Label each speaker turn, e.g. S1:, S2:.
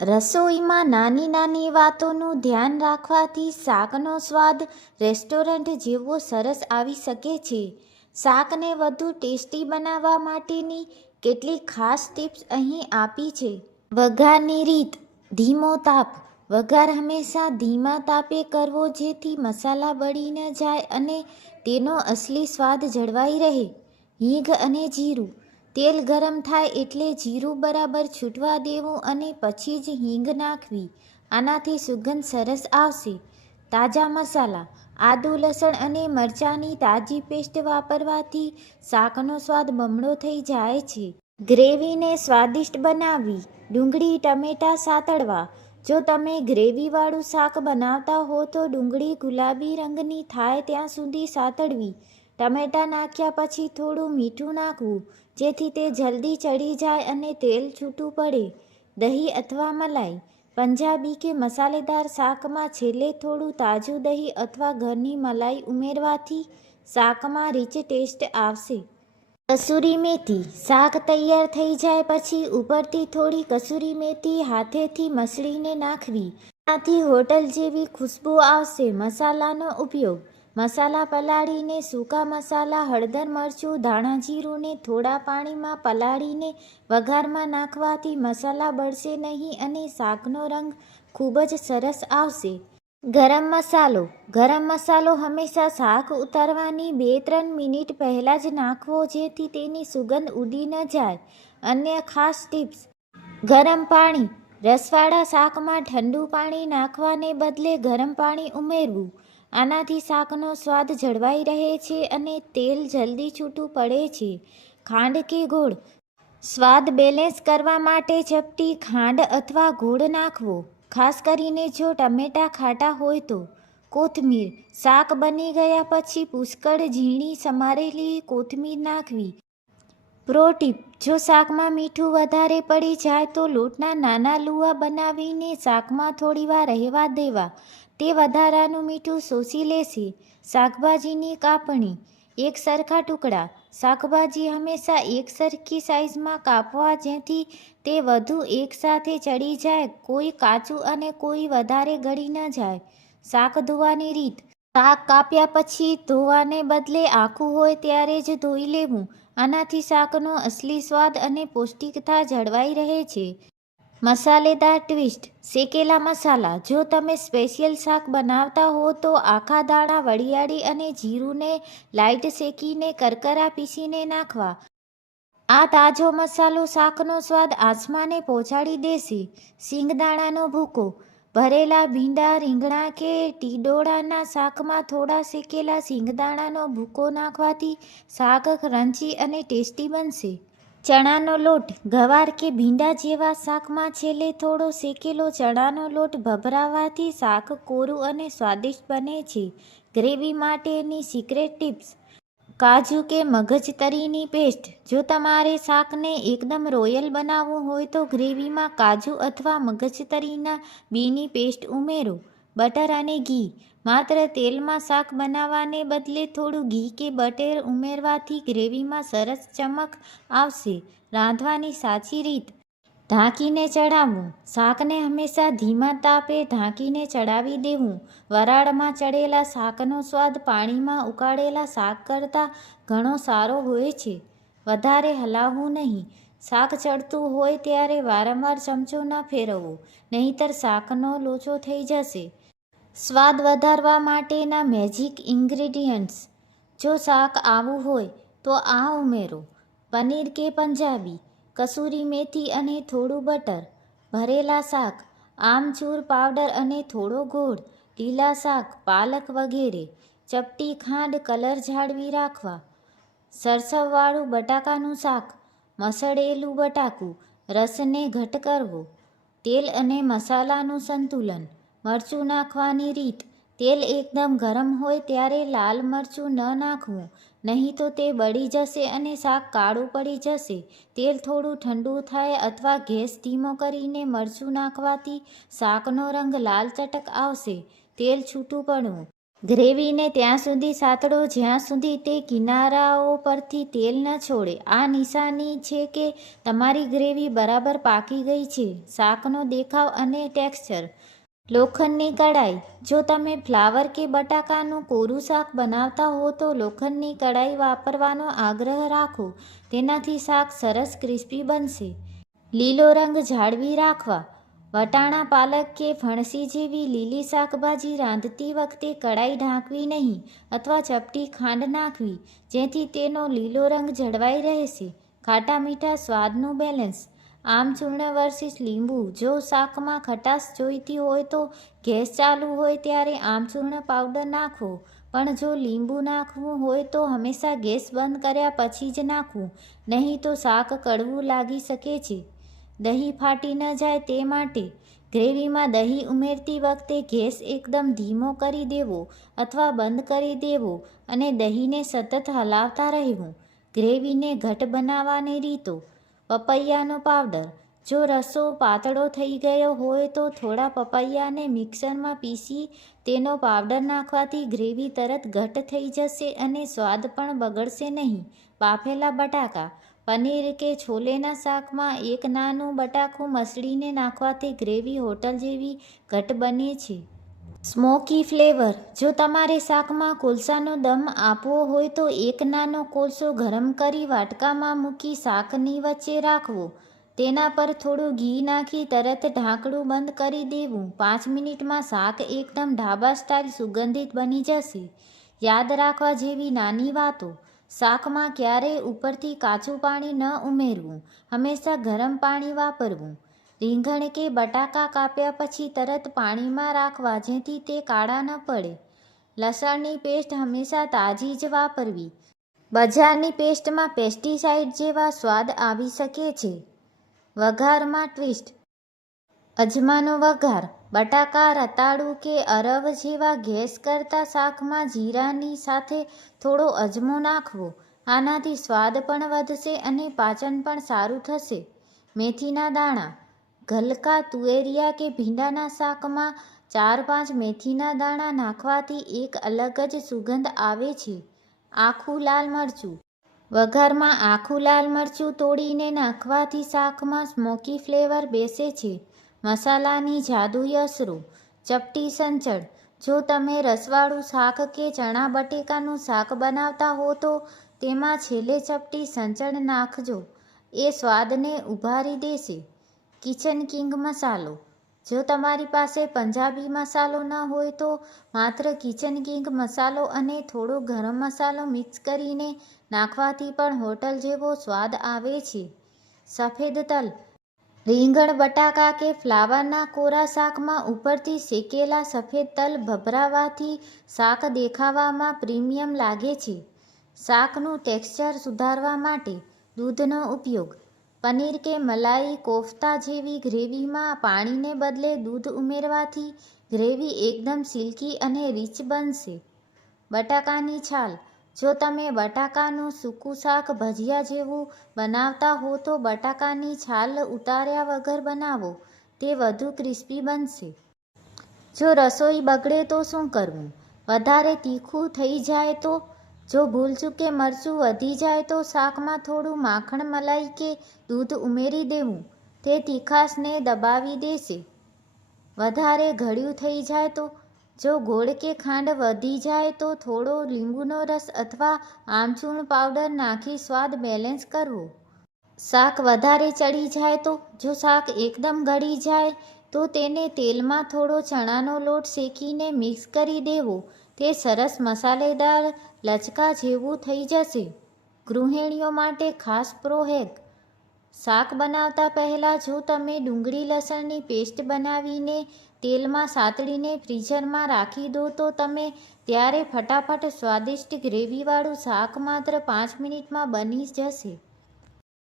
S1: રસોઈમાં નાની નાની વાતોનું ધ્યાન રાખવાથી શાકનો સ્વાદ રેસ્ટોરન્ટ જેવો સરસ આવી શકે છે. શાકને વધુ ટેસ્ટી બનાવવા માટેની કેટલીક ખાસ ટિપ્સ અહીં આપી છે. વઘારની રીત, ધીમો તાપ. વઘાર હંમેશા ધીમા તાપે કરવો જેથી મસાલા બળી ન જાય અને તેનો અસલી સ્વાદ જળવાઈ રહે. હિંગ અને જીરું. તેલ ગરમ થાય એટલે જીરું બરાબર છૂટવા દેવું અને પછી જ હિંગ નાખવી. આનાથી સુગંધ સરસ આવશે. તાજા મસાલા, આદુ, લસણ અને મરચાંની તાજી પેસ્ટ વાપરવાથી શાકનો સ્વાદ બમણો થઈ જાય છે. ગ્રેવીને સ્વાદિષ્ટ બનાવવી. ડુંગળી, ટમેટાં સાતળવા. જો તમે ગ્રેવીવાળું શાક બનાવતા હો તો ડુંગળી ગુલાબી રંગની થાય ત્યાં સુધી સાતળવી. ટમેટાં નાખ્યા પછી થોડું મીઠું નાખવું, જેથી તે જલ્દી ચડી જાય અને તેલ છૂટું પડે. દહીં અથવા મલાઈ, પંજાબી કે મસાલેદાર શાકમાં છેલ્લે થોડું તાજું દહીં અથવા ઘરની મલાઈ ઉમેરવાથી શાકમાં રીચ ટેસ્ટ આવશે. કસૂરી મેથી, શાક તૈયાર થઈ જાય પછી ઉપરથી થોડી કસૂરી મેથી હાથેથી મસળીને નાખવી. આથી હોટલ જેવી ખુશ્બુ આવશે, મસાલાનો ઉપયોગ. મસાલા પલાળીને સૂકા મસાલા, હળદર મરચું, ધાણા જીરુંને થોડા પાણીમાં પલાળીને વઘારમાં નાખવાથી મસાલા બળશે નહીં અને શાકનો રંગ ખૂબ જ સરસ આવશે. ગરમ મસાલો. ગરમ મસાલો હંમેશા શાક ઉતારવાની બે ત્રણ મિનિટ પહેલાં જ નાખવો જેથી તેની સુગંધ ઉડી ન જાય. અન્ય ખાસ ટિપ્સ. ગરમ પાણી. રસવાળા શાકમાં ઠંડુ પાણી નાખવાને બદલે ગરમ પાણી ઉમેરવું. આનાથી શાકનો સ્વાદ જળવાઈ રહે છે અને તેલ જલ્દી છૂટું પડે છે. ખાંડ કે ગોળ? સ્વાદ બેલેન્સ કરવા માટે ચપટી ખાંડ અથવા ગોળ નાખવો. ખાસ કરીને જો ટમેટાં ખાટા હોય તો. કોથમીર? શાક બની ગયા પછી પુષ્કળ ઝીણી સમારેલી કોથમીર નાખવી. પ્રો ટીપ, જો શાકમાં મીઠું વધારે પડી જાય તો લોટના નાના લુવા બનાવીને શાકમાં થોડીવાર રહેવા દેવા. તે વધારાનું મીઠું શોષી લેશે શાકભાજીની કાપણી. એક સરખા ટુકડા. શાકભાજી હંમેશા એક સરખી સાઈઝમાં કાપવા જેથી તે વધુ એકસાથે ચડી જાય, કોઈ કાચું અને કોઈ વધારે ગળી ન જાય. શાક ધોવાની રીત. શાક કાપ્યા પછી ધોવાને બદલે આખું હોય ત્યારે જ ધોઈ લેવું. આનાથી શાકનો અસલી સ્વાદ અને પૌષ્ટિકતા જળવાઈ રહે છે. મસાલેદાર ટ્વિસ્ટ. શેકેલા મસાલા. જો તમે સ્પેશિયલ શાક બનાવતા હો તો આખા દાણા વડિયાળી અને જીરુંને લાઇટ શેકીને કરકરા પીસીને નાખવા. આ તાજો મસાલો શાકનો સ્વાદ આસમાને પહોંચાડી દેશે. સિંગદાણાનો ભૂકો. ભરેલા ભીંડા, રીંગણા કે ટીડોળાના શાકમાં થોડા શેકેલા સિંગદાણાનો ભૂકો નાખવાથી શાક ક્રંચી અને ટેસ્ટી બનશે. ચણાનો લોટ ગવાર કે ભીંડા જેવા શાકમાં છેલ્લે થોડો શેકેલો ચણાનો લોટ ભભરાવાથી શાક કોરું અને સ્વાદિષ્ટ બને છે. ગ્રેવી માટેની સિક્રેટ ટિપ્સ કાજુ કે મગજતરીની પેસ્ટ. જો તમારે શાકને એકદમ રોયલ બનાવવું હોય તો ગ્રેવીમાં કાજુ અથવા મગજતરીના બીની પેસ્ટ ઉમેરો. બટર અને ઘી. માત્ર તેલમાં શાક બનાવવાને બદલે થોડું ઘી કે બટર ઉમેરવાથી ગ્રેવીમાં સરસ ચમક આવશે. રાંધવાની સાચી રીત. ઢાંકીને ચડાવવું શાકને હંમેશા ધીમા તાપે ઢાંકીને ચડાવી દેવું. વરાળમાં ચડેલા શાકનો સ્વાદ પાણીમાં ઉકાળેલા શાક કરતાં ઘણો સારો હોય છે. વધારે હલાવવું નહીં. શાક ચડતું હોય ત્યારે વારંવાર ચમચો ન ફેરવવો. નહીંતર શાકનો લોચો થઈ જશે. સ્વાદ વધારવા માટેના મેજિક ઇન્ગ્રેડિયન્ટ્સ જો શાક આવું હોય, તો આ ઉમેરો. પનીર કે પંજાબી, કસૂરી મેથી અને થોડું બટર, ભરેલા શાક, આમચૂર પાવડર અને થોડો ગોળ, લીલા શાક, પાલક વગેરે. ચપટી ખાંડ કલર જાળવી રાખવા. સરસવવાળું બટાકાનું શાક, મસળેલું બટાકું, રસને ઘટ કરવો. તેલ અને મસાલાનું સંતુલન. મરચું નાખવાની રીત. તેલ એકદમ ગરમ હોય ત્યારે લાલ મરચું ન નાખવું. નહીં તો તે બળી જશે અને શાક કાળું પડી જશે. તેલ થોડું ઠંડુ થાય અથવા ગેસ ધીમો કરીને મરચું નાખવાથી શાકનો રંગ લાલ ચટક આવશે. તેલ છૂટું પડવું. ગ્રેવીને ત્યાં સુધી સાતડો. જ્યાં સુધી તે કિનારાઓ પરથી તેલ ન છોડે. આ નિશાની છે કે તમારી ગ્રેવી બરાબર પાકી ગઈ છે. શાકનો દેખાવ અને ટેક્સચર. લોખંડની કડાઈ જો તમે ફ્લાવર કે બટાકાનું કોરું શાક બનાવતા હો તો લોખંડની કડાઈ વાપરવાનો આગ્રહ રાખો. તેનાથી શાક સરસ ક્રિસ્પી બનશે. લીલો રંગ જાળવી રાખવા. વટાણા, પાલક કે ફણસી જેવી લીલી શાકભાજી રાંધતી વખતે કડાઈ ઢાંકવી નહીં અથવા ચપટી ખાંડ નાખવી, જેથી તેનો લીલો રંગ જળવાઈ રહેશે. ખાટા મીઠા સ્વાદનું બેલેન્સ આમચૂર્ણ વર્સિસ લીંબુ જો શાકમાં ખટાશ જોઈતી હોય તો ગેસ ચાલુ હોય ત્યારે આમચૂર્ણ પાવડર નાખવો પણ જો લીંબુ નાખવું હોય તો હંમેશા ગેસ બંધ કર્યા પછી જ નાખવું નહીં તો શાક કડવું લાગી શકે છે. દહીં ફાટી ન જાય તે માટે ગ્રેવીમાં દહીં ઉમેરતી વખતે ગેસ એકદમ ધીમો કરી દેવો અથવા બંધ કરી દેવો અને દહીંને સતત હલાવતા રહેવું. ગ્રેવીને ઘટ બનાવવાની રીતો પપૈયાનો પાવડર. જો રસો પાતળો થઈ ગયો હોય તો થોડા પપૈયાને મિક્સરમાં પીસી તેનો પાવડર નાખવાથી ગ્રેવી તરત ઘટ થઈ જશે અને સ્વાદ પણ બગડશે નહીં. બાફેલા બટાકા. પનીર કે છોલેના શાકમાં એક નાનું બટાકું મસળીને નાખવાથી ગ્રેવી હોટલ જેવી ઘટ બને છે. સ્મોકી ફ્લેવર જો તમારે શાકમાં કોલસાનો દમ આપવો હોય તો એક નાનો કોલસો ગરમ કરી વાટકામાં મૂકી શાકની વચ્ચે રાખવો. તેના પર થોડું ઘી નાખી તરત ઢાંકણું બંધ કરી દેવું. પાંચ મિનિટમાં શાક એકદમ ઢાબા સ્ટાઇલ સુગંધિત બની જશે. યાદ રાખવા જેવી નાની વાતો. શાકમાં ક્યારેય ઉપરથી કાચું પાણી ન ઉમેરવું. હંમેશા ગરમ પાણી વાપરવું. રીંગણ કે બટાકા કાપ્યા પછી તરત પાણીમાં રાખવા જેથી તે કાળા ન પડે. લસણની પેસ્ટ હંમેશા તાજી જ વાપરવી. બજારની પેસ્ટમાં પેસ્ટિસાઇડ જેવા સ્વાદ આવી શકે છે. વઘારમાં ટ્વિસ્ટ. અજમાનો વઘાર. બટાકા, રતાળુ કે અરવ જેવા ગેસ કરતા શાકમાં જીરાની સાથે થોડો અજમો નાખવો. આનાથી સ્વાદ પણ વધશે અને પાચન પણ સારું થશે. મેથીના દાણા. ગલકા તુવેરિયા કે ભીંડાના શાકમાં ચાર પાંચ મેથીના દાણા નાખવાથી એક અલગ જ સુગંધ આવે છે. આખું લાલ મરચું. વઘારમાં આખું લાલ મરચું તોડીને નાખવાથી શાકમાં સ્મોકી ફ્લેવર બેસે છે. મસાલાની જાદુઈ અસરો. ચપટી સંચળ. જો તમે રસવાળું શાક કે ચણા બટેકાનું શાક બનાવતા હો તો તેમાં છેલ્લે ચપટી સંચળ નાખજો. એ સ્વાદને ઉભારી દેશે. કિચન કિંગ મસાલો. જો તમારી પાસે પંજાબી મસાલો ન હોય તો માત્ર કિચન કિંગ મસાલો અને થોડો ગરમ મસાલો મિક્સ કરીને નાખવાથી પણ હોટલ જેવો સ્વાદ આવે છે. સફેદ તલ. રીંગણ, બટાકા કે ફ્લાવરના કોરા શાકમાં ઉપરથી શેકેલા સફેદ તલ ભભરાવાથી શાક દેખાવામાં પ્રીમિયમ લાગે છે. શાકનું ટેક્સચર સુધારવા માટે દૂધનો ઉપયોગ. પનીર કે મલાઈ કોફતા જેવી ગ્રેવીમાં પાણીને બદલે દૂધ ઉમેરવાથી ગ્રેવી એકદમ સિલ્કી અને રીચ બનશે. બટાકાની છાલ. જો તમે બટાકાનું સૂકું શાક ભજીયા જેવું બનાવતા હો તો બટાકાની છાલ ઉતાર્યા વગર બનાવો. તે વધુ ક્રિસ્પી બનશે. જો રસોઈ બગડે તો શું કરવું? વધારે તીખું થઈ જાય તો જો ભૂલચૂકે મરચું વધી જાય તો શાકમાં થોડું માખણ મલાઈ કે દૂધ ઉમેરી દેવું. તે તીખાશને દબાવી દેશે. વધારે ઘડ્યું થઈ જાય તો, જો ગોળ કે ખાંડ વધી જાય તો થોડો લીંબુનો રસ અથવા આમચૂર્ણ પાવડર નાખી સ્વાદ બેલેન્સ કરવો. શાક વધારે ચડી જાય તો, જો શાક એકદમ ગળી જાય તો તેને તેલમાં થોડો ચણાનો લોટ શેકીને મિક્સ કરી દેવો. તે સરસ મસાલેદાર લચકા જેવું થઈ જશે. ગૃહિણીઓ માટે ખાસ પ્રોહેક શાક બનાવતા પહેલાં જો તમે ડુંગળી લસણની પેસ્ટ બનાવીને તેલમાં સાતળીને ફ્રીઝરમાં રાખી દો તો તમે ત્યારે ફટાફટ સ્વાદિષ્ટ ગ્રેવીવાળું શાક માત્ર પાંચ મિનિટમાં બની જશે.